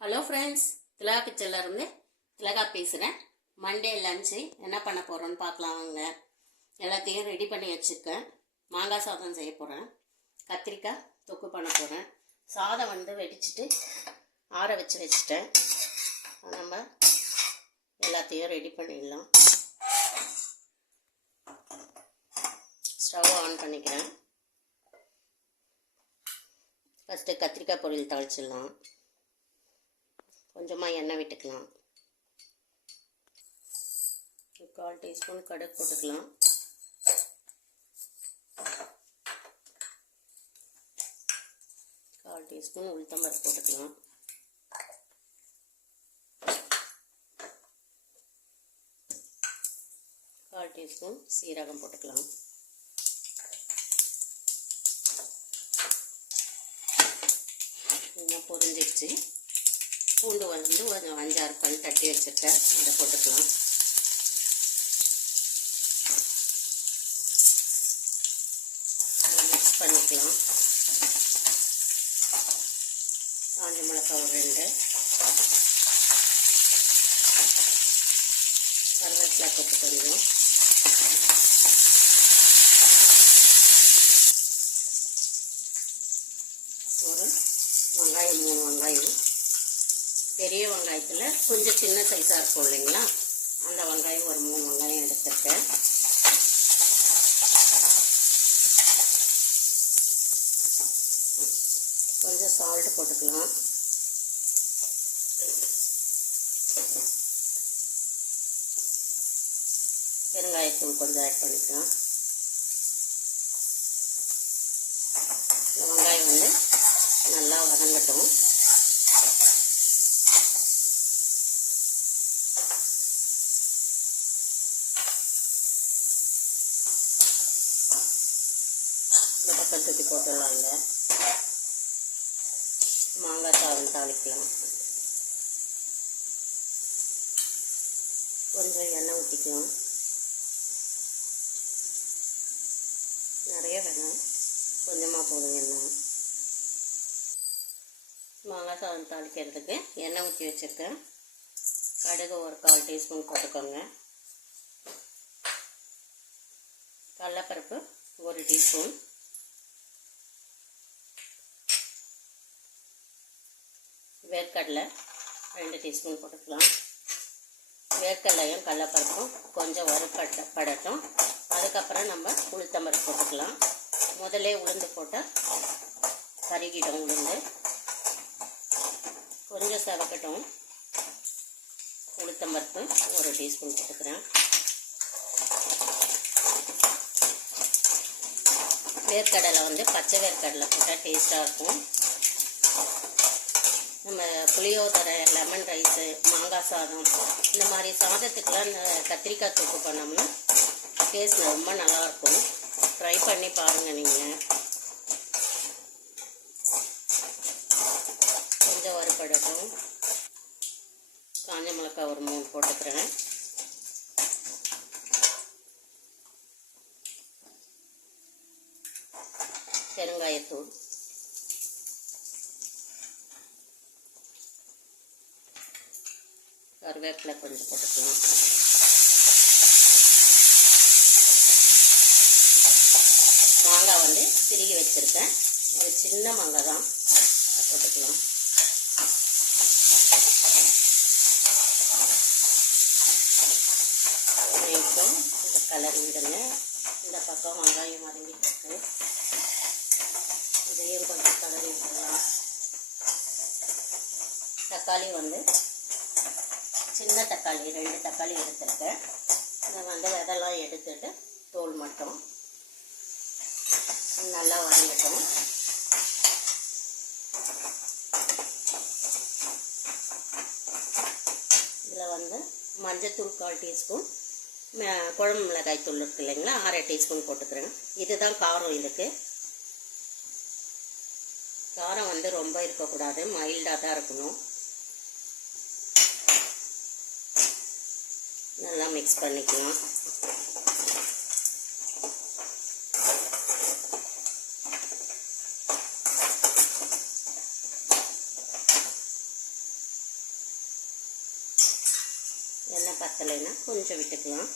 Hello friends, திலகா கிச்சனில் இருந்து திலகா பேசுகிறேன். மண்டே லஞ்சு என்ன பண்ண போகிறோன்னு பார்க்கலாம் வாங்க. எல்லாத்தையும் ரெடி பண்ணி வச்சுருக்கேன். மாங்காய் சாதம் செய்ய போகிறேன். கத்திரிக்காய் தொக்கு பண்ண போகிறேன். சாதம் வெடிச்சிட்டு ஆற வச்சுட்டேன். நம்ம எல்லாத்தையும் ரெடி பண்ணிடலாம். ஸ்டவ் ஆன் பண்ணிக்கிறேன். ஃபஸ்ட்டு கத்திரிக்காய் பொரியல் தாளிச்சிடலாம். கொஞ்சமாக எண்ணெய் விட்டுக்கலாம். 1/4 டீஸ்பூன் கடுகு போட்டுக்கலாம். கால் டீஸ்பூன் உளுத்தம்பருப்பு போட்டுக்கலாம். கால் டீஸ்பூன் சீரகம் போட்டுக்கலாம். கொஞ்சம் பொரிஞ்சிடுச்சு. பூண்டு ஒரு 5-6 பல் தட்டி வச்சுருக்கேன். இதை போட்டுக்கலாம். மிக்ஸ் பண்ணிக்கலாம். காஞ்ச மிளகாய் ஒரு 2, கருவேப்பிலை கொத்து கொஞ்சம், ஒரு வெங்காயம் 3 வெங்காயம். பெரிய வெங்காயத்தில் கொஞ்சம் சின்ன சைஸாக இருக்கும் இல்லைங்களா, அந்த வெங்காயம் ஒரு 3 வெங்காயம் எடுத்துருக்கேன். கொஞ்சம் சால்ட் போட்டுக்கலாம். பெருங்காயத்தூள் கொஞ்சம் ஆட் பண்ணிக்கலாம். இந்த வெங்காயம் நல்லா வதங்கட்டும். தூக்கி போட்டுடலாம். இந்த மாங்காய் சாதம் தாளிக்கலாம். கொஞ்சம் எண்ணெய் ஊற்றிக்கலாம். நிறைய வேணும், கொஞ்சமாக போதும் எண்ணெய். மாங்காய் சாதம் தாளிக்கிறதுக்கு எண்ணெய் ஊற்றி வச்சுருக்கேன். கடுகு ஒரு 1/4 டீஸ்பூன் போட்டுக்கோங்க. கடலைப்பருப்பு 1 டீஸ்பூன், வேர்க்கடலை 2 டீஸ்பூன் போட்டுக்கலாம். வேர்க்கடலையும் கடலைப்பருப்பும் கொஞ்சம் வறுப்படட்டும். அதுக்கப்புறம் நம்ம உளுத்தம்பருப்பு போட்டுக்கலாம். முதல்ல உளுந்து போட்டால் கருகிடும். உளுந்து கொஞ்சம் செவக்கட்டும். உளுத்தம்பருப்பு 1 டீஸ்பூன் போட்டுக்கிறேன். வேர்க்கடலை பச்சை வேர்க்கடலை போட்டால் டேஸ்ட்டாக இருக்கும். நம்ம புளியோதரை, லெமன் ரைஸு, மாங்காய் சாதம், இந்த மாதிரி சாதத்துக்கெலாம் இந்த கத்திரிக்காய் தொக்கு பண்ணோம்னா டேஸ்ட் ரொம்ப நல்லாயிருக்கும். ட்ரை பண்ணி பாருங்கள் நீங்கள். கொஞ்சம் வறுப்படட்டும். காஞ்ச மிளகாய் ஒரு 3 போட்டுக்கிறேன். பெருங்காயத்தூள், கருவேப்பிலை கொஞ்சம் போட்டுக்கலாம். மாங்காய் திருகி வச்சுருக்கேன். ஒரு சின்ன மாங்காய் தான், போட்டுக்கலாம். ஒரு நிமிஷம் இதை கலரி விடுங்க. இந்த பக்கம் வெங்காயம் வதங்கிட்டு இருக்கு. இதையும் கொஞ்சம் கலரி விடலாம். தக்காளி சின்ன தக்காளி 2 தக்காளி எடுத்துருக்கேன். இதை விதெல்லாம் எடுத்துட்டு தோல் மட்டும் நல்லா வதங்கட்டும். இதில் மஞ்சத்தூள் 1/4 டீஸ்பூன், குழம்பு மிளகாய் தூள் இருக்கு இல்லைங்களா, 1/2 டீஸ்பூன் போட்டுக்கிறேன். இதுதான் காரம். இதுக்கு காரம் ரொம்ப இருக்கக்கூடாது, மைல்டாக தான் இருக்கணும். நல்லா மிக்ஸ் பண்ணிக்கலாம். எண்ணெய் பத்தலைன்னா கொஞ்சம் விட்டுக்கலாம்.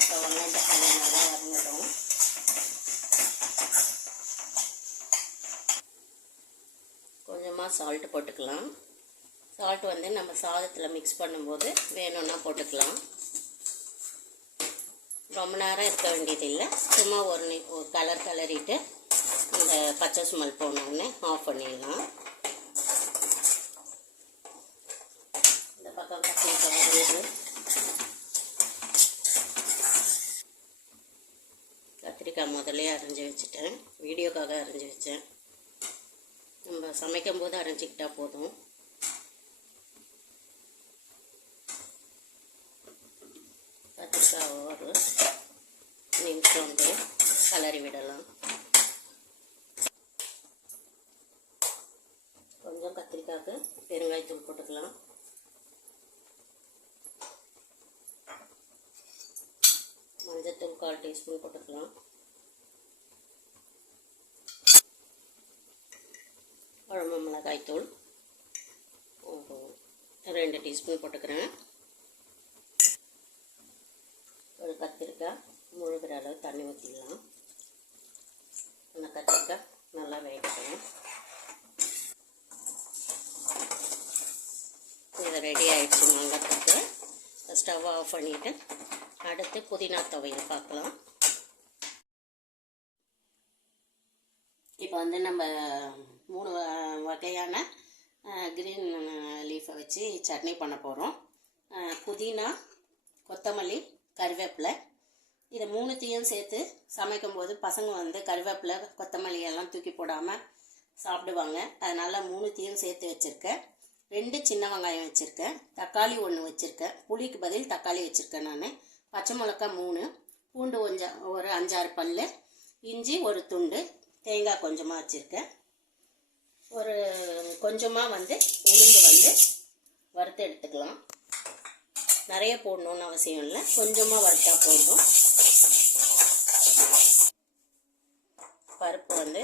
இப்போ வெங்காயம் தக்காளி நல்லா வதங்கட்டும். கொஞ்சமாக சால்ட்டு போட்டுக்கலாம். சால்ட் வந்து நம்ம சாதத்தில் மிக்ஸ் பண்ணும்போது வேணும்னா போட்டுக்கலாம். ரொம்ப நேரம் இருக்க வேண்டியதில்லை. சும்மா ஒரு கலர் கலரிட்டு இந்த பச்சை ஸ்மெல் போனோடனே ஆஃப் பண்ணிடலாம். இந்த பக்கம் கத்திரிக்காய் வருது. கத்திரிக்காய் முதல்லே அரைஞ்சி வச்சுட்டேன். வீடியோக்காக அரைஞ்சி வச்சேன். நம்ம சமைக்கும் போது அரைஞ்சிக்கிட்டா போதும். கத்திரிக்காய் ஒரு நிமிஷம் வந்து கலரி விடலாம். கொஞ்சம் கத்திரிக்காய்க்கு பெருங்காயத்தூள் போட்டுக்கலாம். மஞ்சத்தூள் 1/4 டீஸ்பூன் போட்டுக்கலாம். குழம்பு மிளகாய்த்தூள் 2 டீஸ்பூன் போட்டுக்கிறேன். ஒரு கத்திரிக்காய் முழுகிற அளவு தண்ணி ஊற்றிடலாம். அந்த கத்திரிக்காய் நல்லா வேகட்டும். இது ரெடி ஆகிடுச்சு மாங்காய்க்கு. ஸ்டவ் ஆஃப் பண்ணிவிட்டு அடுத்து புதினா துவையல் பார்க்கலாம். இப்போ வந்து நம்ம 3 வகையான க்ரீன் லீஃபை வச்சு சட்னி பண்ண போகிறோம். புதினா, கொத்தமல்லி, கருவேப்பிலை. இதை 3த்தையும் சேர்த்து சமைக்கும்போது பசங்க வந்து கருவேப்பிலை கொத்தமல்லி எல்லாம் தூக்கி போடாமல் சாப்பிடுவாங்க. அதனால் 3த்தையும் சேர்த்து வச்சுருக்கேன். 2 சின்ன வெங்காயம் வச்சுருக்கேன். தக்காளி 1 வச்சுருக்கேன். புளிக்கு பதில் தக்காளி வச்சுருக்கேன் நான். பச்சை மிளகாய் 3, பூண்டு ஒரு 5-6 பல், இஞ்சி 1 துண்டு, தேங்காய் கொஞ்சமாக வச்சுருக்கேன். ஒரு கொஞ்சமாக வந்து உளுந்து வந்து வறுத்து எடுத்துக்கலாம். நிறைய போடணுன்னு அவசியம் இல்லை. கொஞ்சமாக வறுத்தா போதும். பருப்பு வந்து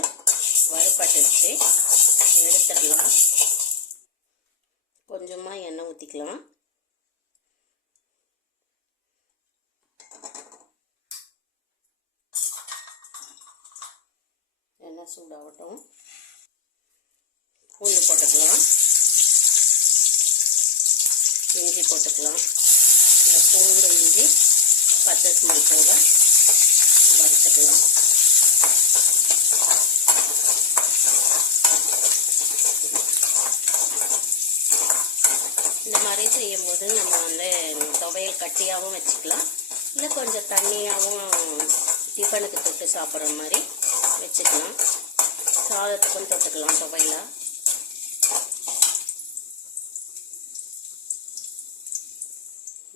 வறுபட்டுச்சு எடுத்துக்கலாம். கொஞ்சமாக எண்ணெய் ஊற்றிக்கலாம். எண்ணெய் சூடாகட்டும். பூண்டு போட்டுக்கலாம். இஞ்சி போட்டுக்கலாம். இந்த பூண்டு இஞ்சி பச்சை ஸ்மெல் போக வறுத்துக்கலாம். இந்த மாதிரி செய்யும்போது நம்ம வந்து துவையல் கட்டியாகவும் வச்சுக்கலாம். இல்லை கொஞ்சம் தண்ணியாகவும் டிஃபனுக்கு தொட்டு சாப்பிட்ற மாதிரி வச்சுக்கலாம். சாதத்துக்கும் தொட்டுக்கலாம் துவையலா.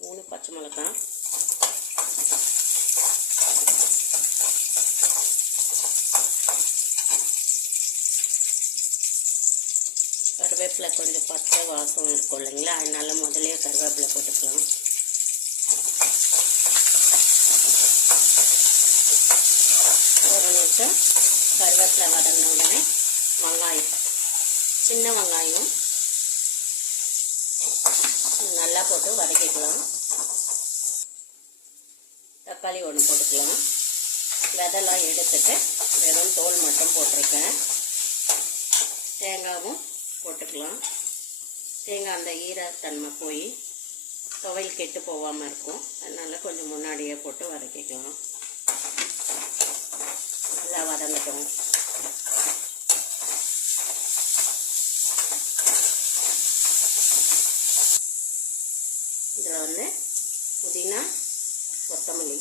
மூணு பச்சை மிளகாய், கருவேப்பிலை கொஞ்சம் பச்சை வாசம் இருக்கும் இல்லைங்களா, அதனால முதலே கருவேப்பிலை போட்டுக்கலாம். ஒரு நிமிஷம் கருவேப்பிலை வதங்கின உடனே வெங்காயம், சின்ன வெங்காயம் நல்லா போட்டு வதக்கிக்கலாம். தக்காளி 1 போட்டுக்கலாம். விதெல்லாம் எடுத்துட்டு வெறும் தோல் மட்டும் போட்டிருக்கேன். தேங்காயும் போட்டுக்கலாம். தேங்காய் அந்த ஈரத்தன்மை போய் துவையல் கெட்டு போகாமல் இருக்கும். அதனால் கொஞ்சம் முன்னாடியே போட்டு வதக்கிக்கலாம். நல்லா வதங்கட்டும். இதில் வந்து புதினா, கொத்தமல்லி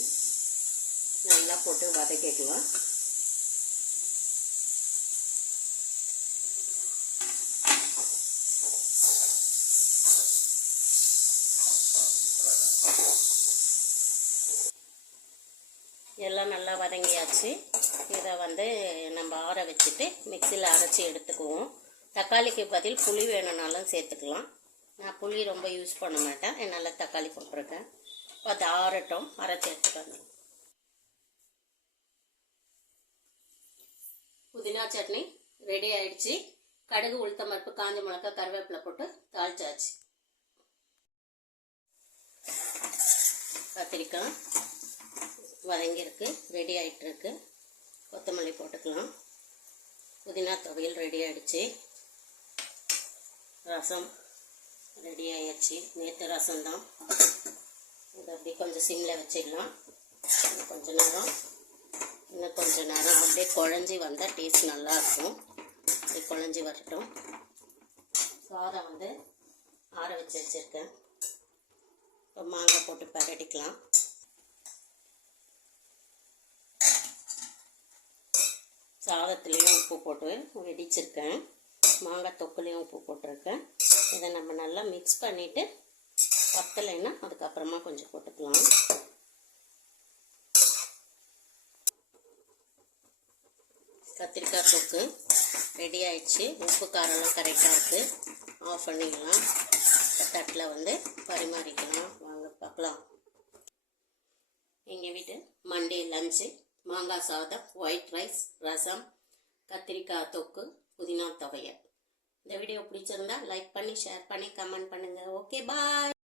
நல்லா போட்டு வதக்கிக்கலாம். எல்லாம் நல்லா வதங்கியாச்சு. இதை வந்து நம்ம ஆற வச்சுட்டு மிக்சியில் அரைச்சி எடுத்துக்குவோம். தக்காளிக்கு பதில் புளி வேணும்னாலும் சேர்த்துக்கலாம். நான் புளி ரொம்ப யூஸ் பண்ண மாட்டேன், என்னால் தக்காளி போட்டிருக்கேன். அது ஆறட்டும், அரைச்சி எடுத்துட்டு. புதினா மாங்காய் சட்னி ரெடி ஆயிடுச்சு. கடுகு, உளுத்தம் பருப்பு, காஞ்ச மிளகாய், கருவேப்பிலை போட்டு தாளிச்சாச்சு. கத்திரிக்காய் வதங்கியிருக்கு, ரெடி ஆகிட்டு இருக்கு. கொத்தமல்லி போட்டுக்கலாம். புதினா துவையல் ரெடி ஆகிடுச்சு. ரசம் ரெடி ஆயிடுச்சு. நேற்று ரசம் தான். இது அப்படியே கொஞ்சம் சிம்மில் வச்சிடலாம். இன்னும் கொஞ்சம் நேரம் அப்படியே குழஞ்சி வந்தால் டேஸ்ட் நல்லாயிருக்கும். அப்படியே குழஞ்சி வரட்டும். சாதம் வந்து ஆற வச்சு வச்சுருக்கேன். இப்போ மாங்காய் போட்டு பரட்டிக்கலாம். சாதத்துலேயும் உப்பு போட்டு வெடிச்சிருக்கேன். மாங்காய் தொக்குலேயும் உப்பு போட்டிருக்கேன். இதை நம்ம நல்லா மிக்ஸ் பண்ணிவிட்டு பத்தலைன்னா அதுக்கப்புறமா கொஞ்சம் போட்டுக்கலாம். கத்திரிக்காய் தொக்கு ரெடி ஆயிடுச்சு. உப்பு காரெல்லாம் கரெக்டாக இருக்குது. ஆஃப் பண்ணிடலாம். தட்டில் வந்து பரிமாறிக்கலாம். வாங்க பார்க்கலாம். எங்கள் வீட்டு மண்டே லஞ்சு மாங்காய் சாதம், ஒயிட் ரைஸ், ரசம், கத்திரிக்காய் தொக்கு, புதினா துவையல். இந்த வீடியோ பிடிச்சிருந்தா லைக் பண்ணி, ஷேர் பண்ணி, கமெண்ட் பண்ணுங்கள். ஓகே, பாய்.